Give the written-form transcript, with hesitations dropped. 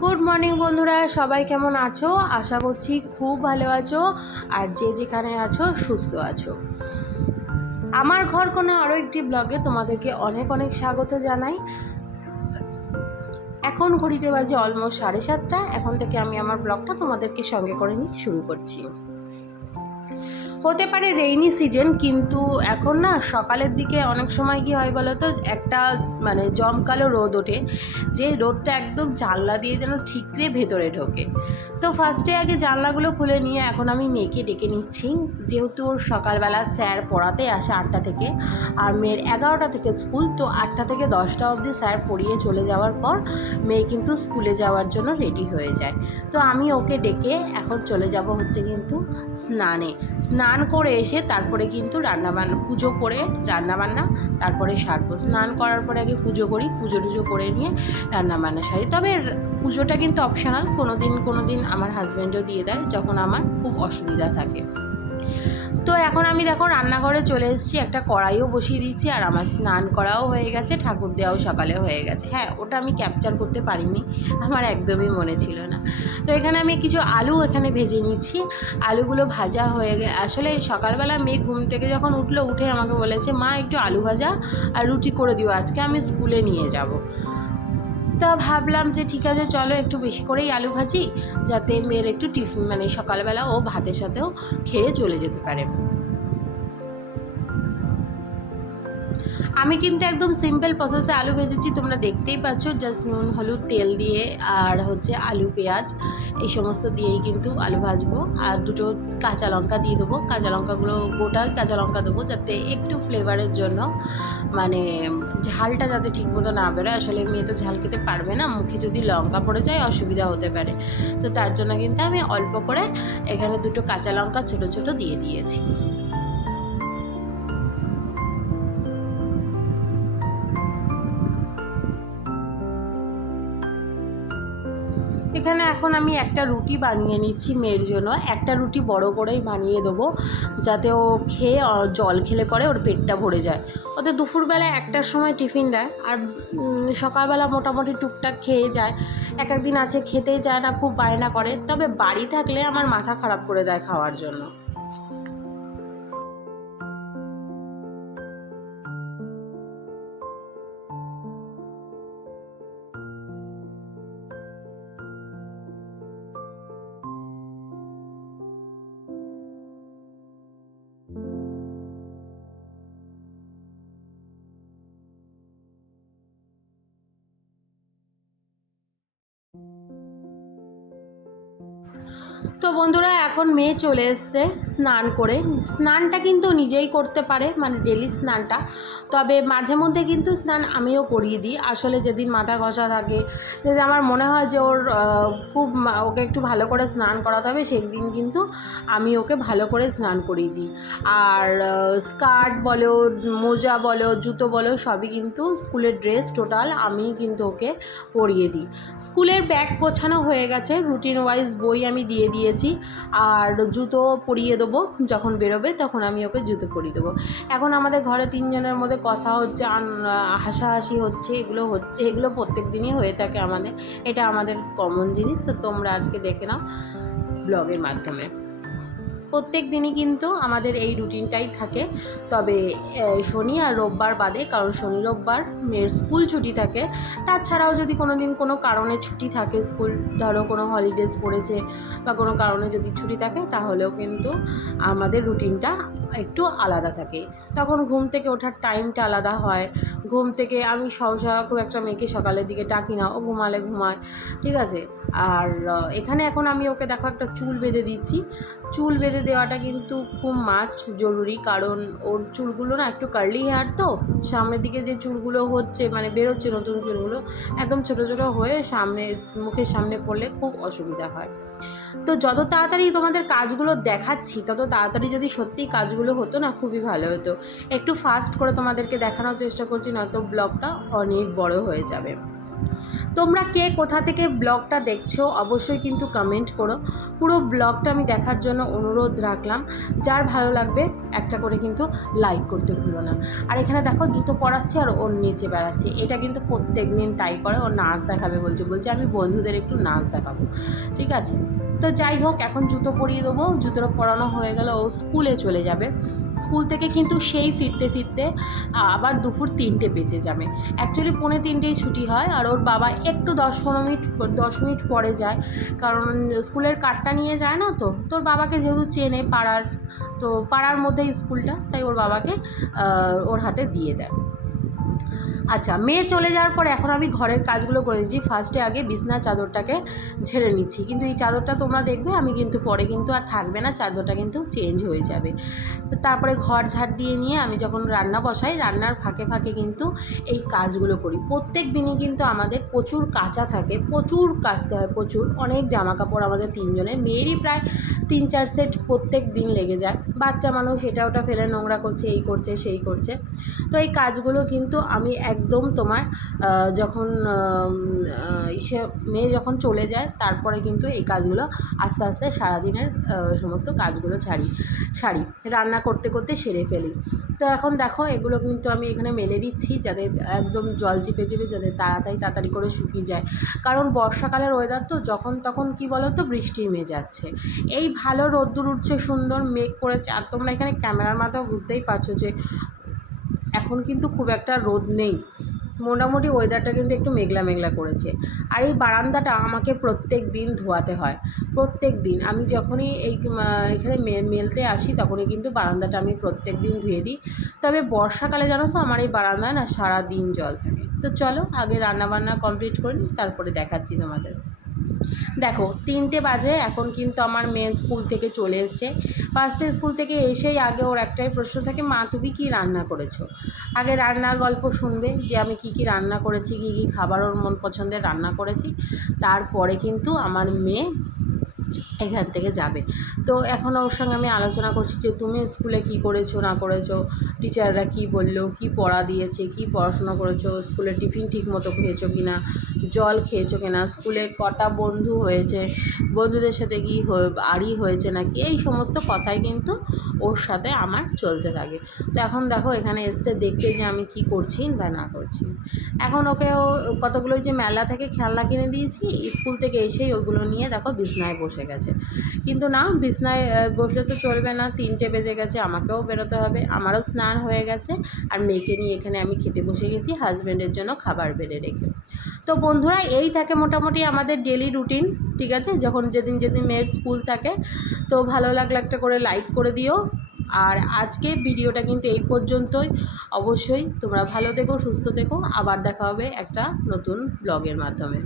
Good morning বন্ধুরা, সবাই কেমন আছো? আশা করছি খুব ভালো আছো আর যে যেখানে আছো সুস্থ আছো। আমার ঘর কোনো আরও একটি ব্লগে তোমাদেরকে অনেক অনেক স্বাগত জানাই। এখন ঘড়িতে বাজে অলমোস্ট 7:30। এখন থেকে আমি আমার ব্লগটা তোমাদেরকে সঙ্গে করে নিয়ে শুরু করছি। হতে পারে রেইনি সিজন, কিন্তু এখন না সকালের দিকে অনেক সময় কি হয় বলো তো, একটা জমকালো রোদ ওঠে, যে রোদটা একদম জানলা দিয়ে যেন ঠিকরে ভেতরে ঢোকে। তো ফার্স্টে আগে জানলাগুলো খুলে নিয়ে এখন আমি মেয়েকে ডেকে নিচ্ছি, যেহেতু ওর সকালবেলা স্যার পড়াতে আসে 8টা থেকে, আর মেয়ের 11টা থেকে স্কুল। তো 8টা থেকে 10টা অবধি স্যার পড়িয়ে চলে যাওয়ার পর মেয়ে কিন্তু স্কুলে যাওয়ার জন্য রেডি হয়ে যায়। তো আমি ওকে ডেকে এখন চলে যাব হচ্ছে কিন্তু স্নান করে এসে তারপরে কিন্তু রান্নাবান্না, পুজো করে রান্নাবান্না তারপরে সারবো। স্নান করার পরে আগে পুজো করি, পুজো টুজো করে নিয়ে রান্নাবান্না সারি। তবে পুজোটা কিন্তু অপশনাল, কোনো দিন আমার হাজব্যান্ডও দিয়ে দেয় যখন আমার খুব অসুবিধা থাকে। তো এখন আমি দেখো রান্নাঘরে চলে এসেছি, একটা কড়াইও বসিয়ে দিচ্ছি, আর আমার স্নান করাও হয়ে গেছে, ঠাকুর দেওয়াও সকালে হয়ে গেছে। হ্যাঁ, ওটা আমি ক্যাপচার করতে পারিনি, আমার একদমই মনে ছিল না। তো এখানে আমি কিছু আলু এখানে ভেজে নিচ্ছি। আলুগুলো ভাজা হয়ে গেছে। আসলে সকালবেলা মেয়ে ঘুম থেকে যখন উঠে আমাকে বলেছে, মা একটু আলু ভাজা আর রুটি করে দিও, আজকে আমি স্কুলে নিয়ে যাব। তা ভাবলাম যে ঠিক আছে, চলো একটু বেশি করেই আলু ভাজি, যাতে মেয়ের একটু টিফিন সকালবেলা ও ভাতের সাথেও খেয়ে চলে যেতে পারে। আমি কিন্তু একদম সিম্পল প্রসেসে আলু ভেজেছি, তোমরা দেখতেই পাচ্ছ। জাস্ট নুন হলুদ তেল দিয়ে আর হচ্ছে আলু পেঁয়াজ এই সমস্ত দিয়েই কিন্তু আলু ভাজবো। আর দুটো কাঁচা লঙ্কা দিয়ে দেবো, কাঁচা লঙ্কাগুলো গোটা কাঁচা লঙ্কা দেবো, যাতে একটু ফ্লেভারের জন্য, ঝালটা যাতে ঠিক মতো না বেরোয়। আসলে মেয়ে তো ঝাল খেতে পারবে না, মুখে যদি লঙ্কা পড়ে যায় অসুবিধা হতে পারে। তো তার জন্য কিন্তু আমি অল্প করে এখানে দুটো কাঁচা লঙ্কা ছোটো ছোটো দিয়ে দিয়েছি। এখানে এখন আমি একটা রুটি বানিয়ে নিচ্ছি মেয়ের জন্য। একটা রুটি বড় করেই বানিয়ে দেবো, যাতে ও খেয়ে জল খেলে পরে ওর পেটটা ভরে যায়। ওদের দুপুরবেলা 1টার সময় টিফিন দেয়, আর সকালবেলা মোটামুটি টুকটাক খেয়ে যায়। এক একদিন আছে খেতেই চায় না, খুব বায়না করে। তবে বাড়ি থাকলে আমার মাথা খারাপ করে দেয় খাওয়ার জন্য। তো বন্ধুরা, এখন মেয়ে চলে এসছে স্নান করে। স্নানটা কিন্তু নিজেই করতে পারে, ডেলি স্নানটা। তবে মাঝে মধ্যে কিন্তু স্নান আমিও করিয়ে দিই। আসলে যেদিন মাথা ঘষা থাকে, যদি আমার মনে হয় যে ওর ওকে একটু ভালো করে স্নান করাতে হবে, সেই দিন কিন্তু আমি ওকে ভালো করে স্নান করিয়ে দিই। আর স্কার্ট বলো, মোজা বলো, জুতো বলো, সবই কিন্তু স্কুলের ড্রেস টোটাল আমি কিন্তু ওকে পরিয়ে দিই। স্কুলের ব্যাগ গোছানো হয়ে গেছে, রুটিন ওয়াইজ বই আমি দিয়ে দিয়েছি। আর জুতো পরিয়ে দেবো, যখন বেরোবে তখন আমি ওকে জুতো পরিয়ে দেবো। এখন আমাদের ঘরে 3 জনের মধ্যে কথা হচ্ছে, হাসাহাসি হচ্ছে, এগুলো প্রত্যেক দিনই হয়ে থাকে আমাদের। এটা আমাদের কমন জিনিস। তো তোমরা আজকে দেখে নাও ব্লগের মাধ্যমে। প্রত্যেক দিনই কিন্তু আমাদের এই রুটিনটাই থাকে। তবে শনি আর রোববার বাদে, কারণ শনি রোববার মেয়ের স্কুল ছুটি থাকে। তাছাড়াও যদি কোনো দিন কোনো কারণে ছুটি থাকে, স্কুল ধরো কোনো হলিডেজ পড়েছে বা কোনো কারণে যদি ছুটি থাকে, তাহলেও কিন্তু আমাদের রুটিনটা একটু আলাদা থাকে। তখন ঘুম থেকে ওঠার টাইমটা আলাদা হয়। ঘুম থেকে আমি সহসা খুব একটা মেয়েকে সকালের দিকে ডাকি না, ও ঘুমালে ঘুমায়, ঠিক আছে। আর এখানে এখন আমি ওকে দেখো একটা চুল বেঁধে দিচ্ছি। চুল বেঁধে দেওয়াটা কিন্তু খুব মাস্ট জরুরি, কারণ ওর চুলগুলো না একটু কার্লি হেয়ার, তো সামনের দিকে যে চুলগুলো হচ্ছে বেরোচ্ছে নতুন চুলগুলো, একদম ছোটো ছোটো হয়ে মুখের সামনে পড়লে খুব অসুবিধা হয়। তো যত তাড়াতাড়ি তোমাদের কাজগুলো দেখাচ্ছি, তত তাড়াতাড়ি যদি সত্যিই কাজগুলো হতো না, খুবই ভালো হতো। একটু ফাস্ট করে তোমাদেরকে দেখানোর চেষ্টা করছি, নয়তো ব্লগটা অনেক বড় হয়ে যাবে। তোমরা কে কোথা থেকে ব্লগটা দেখছো অবশ্যই কিন্তু কমেন্ট করো। পুরো ব্লগটা আমি দেখার জন্য অনুরোধ রাখলাম। যার ভালো লাগবে একটা করে কিন্তু লাইক করতে ভুলো না। আর এখানে দেখো জুতো পরাচ্ছে আর ওর নিচে বেড়াচ্ছে, এটা কিন্তু প্রত্যেক দিন তাই করে। ও নাচ দেখাবে বলছে আমি বন্ধুদের একটু নাচ দেখাবো, ঠিক আছে। তো যাই হোক, এখন জুতো পরিয়ে দেবো, জুতোটা পরানো হয়ে গেলে ও স্কুলে চলে যাবে। স্কুল থেকে কিন্তু সেই ফিরতে ফিরতে আবার দুপুর 3টে বেজে যাবে। অ্যাকচুয়ালি 2:45 ছুটি হয়, আর ওর বাবা একটু 10 মিনিট পরে যায়, কারণ স্কুলের কার্ডটা নিয়ে যায় না, তো তোর বাবাকে যেহেতু চেনে পাড়ার, তো পাড়ার মধ্যেই স্কুলটা, তাই ওর বাবাকে ওর হাতে দিয়ে দেয়। আচ্ছা, মেয়ে চলে যাওয়ার পর এখন আমি ঘরের কাজগুলো করে নিচ্ছি। ফার্স্টে আগে বিছনার চাদরটাকে ঝেড়ে নিচ্ছি, কিন্তু এই চাদরটা তোমরা দেখবে আমি কিন্তু পরে কিন্তু আর থাকবে না, চাদরটা কিন্তু চেঞ্জ হয়ে যাবে। তারপরে ঘর ঝাড় দিয়ে নিয়ে আমি যখন রান্না বসাই, রান্নার ফাঁকে ফাঁকে কিন্তু এই কাজগুলো করি। প্রত্যেক দিনই কিন্তু আমাদের প্রচুর কাচা থাকে, প্রচুর কাচতে হয়, প্রচুর অনেক জামা কাপড় আমাদের তিনজনের, মেয়েরই প্রায় 3-4 সেট প্রত্যেক দিন লেগে যায়। বাচ্চা মানুষ এটা ওটা ফেলে নোংরা করছে, এই করছে সেই করছে। তো এই কাজগুলো কিন্তু আমি একদম তোমার যখন মেয়ে যখন চলে যায় তারপরে কিন্তু এই কাজগুলো আস্তে আস্তে সারাদিনের সমস্ত কাজগুলো সারি রান্না করতে করতে সেরে ফেলি। তো এখন দেখো এগুলো কিন্তু আমি এখানে মেলে দিচ্ছি, যাতে একদম জল চিপে চিপে যাতে তাড়াতাড়ি করে শুকিয়ে যায়। কারণ বর্ষাকালের ওয়েদার তো, যখন তখন কি বলো তো বৃষ্টি নেমে যাচ্ছে, এই ভালো রোদ্দুর উঠছে, সুন্দর মেঘ করেছে। আর তোমরা এখানে ক্যামেরার মাথাও বুঝতেই পারছো যে এখন কিন্তু খুব একটা রোদ নেই, মোটামুটি ওয়েদারটা কিন্তু একটু মেঘলা মেঘলা করেছে। আর এই বারান্দাটা আমাকে প্রত্যেক দিন ধোয়াতে হয়, প্রত্যেক দিন। আমি যখনই এখানে মেলতে আসি তখনই কিন্তু বারান্দাটা আমি প্রত্যেক দিন ধুয়ে দিই। তবে বর্ষাকালে জানো তো আমার এই বারান্দায় না সারা দিন জল থাকে। তো চলো আগে রান্নাবান্না কমপ্লিট করি, তারপরে দেখাচ্ছি তোমাদের। দেখো 3টে বাজে, এখন কিন্তু আমার মেয়ে স্কুল থেকে চলে এসছে। ফার্স্টে স্কুল থেকে এসেই আগে ওর একটাই প্রশ্ন থাকে, মা তুমি কী রান্না করেছো। আগে রান্নার গল্প শুনবে যে আমি কী রান্না করেছি, কী খাবার ওর মন পছন্দের রান্না করেছি, তারপরে কিন্তু আমার মেয়ে এখান থেকে যাবে। তো এখন ওর সঙ্গে আমি আলোচনা করছি যে তুমি স্কুলে কী করেছো না করেছো, টিচাররা কী বললো, কী পড়া দিয়েছে, কী পড়াশোনা করেছো, স্কুলে টিফিন ঠিক মতো খেয়েছো কি না, জল খেয়েছো কি না, স্কুলে কটা বন্ধু হয়েছে, বন্ধুদের সাথে কি আড়ি হয়েছে নাকি, এই সমস্ত কথাই কিন্তু ওর সাথে আমার চলতে থাকে। তো এখন দেখো এখানে এসছে দেখতে যে আমি কি করছি বা না করছি। এখন ওকেও কতগুলোই যে মেলা থেকে খেলনা কিনে দিয়েছি, স্কুল থেকে এসেই ওইগুলো নিয়ে দেখো বিছনায় বসে গেছে। কিন্তু না, বিছনায় বসলে তো চলবে না, 3টে বেজে গেছে, আমাকেও বেরোতে হবে। আমারও স্নান হয়ে গেছে, আর মেয়েকে নিয়ে এখানে আমি খেতে বসে গেছি হাজব্যান্ডের জন্য খাবার বেড়ে রেখে। তো বন্ধুরা এই থাকে মোটামুটি আমাদের ডেলি রুটিন, ঠিক আছে। যখন যেদিন মেয়ের স্কুল থাকে, তো ভালো লাগলে একটা করে লাইক করে দিও। আর আজকে ভিডিওটা কিন্তু এই পর্যন্তই। অবশ্যই তোমরা ভালো থেকো, সুস্থ থেকো, আবার দেখা হবে একটা নতুন ব্লগের মাধ্যমে।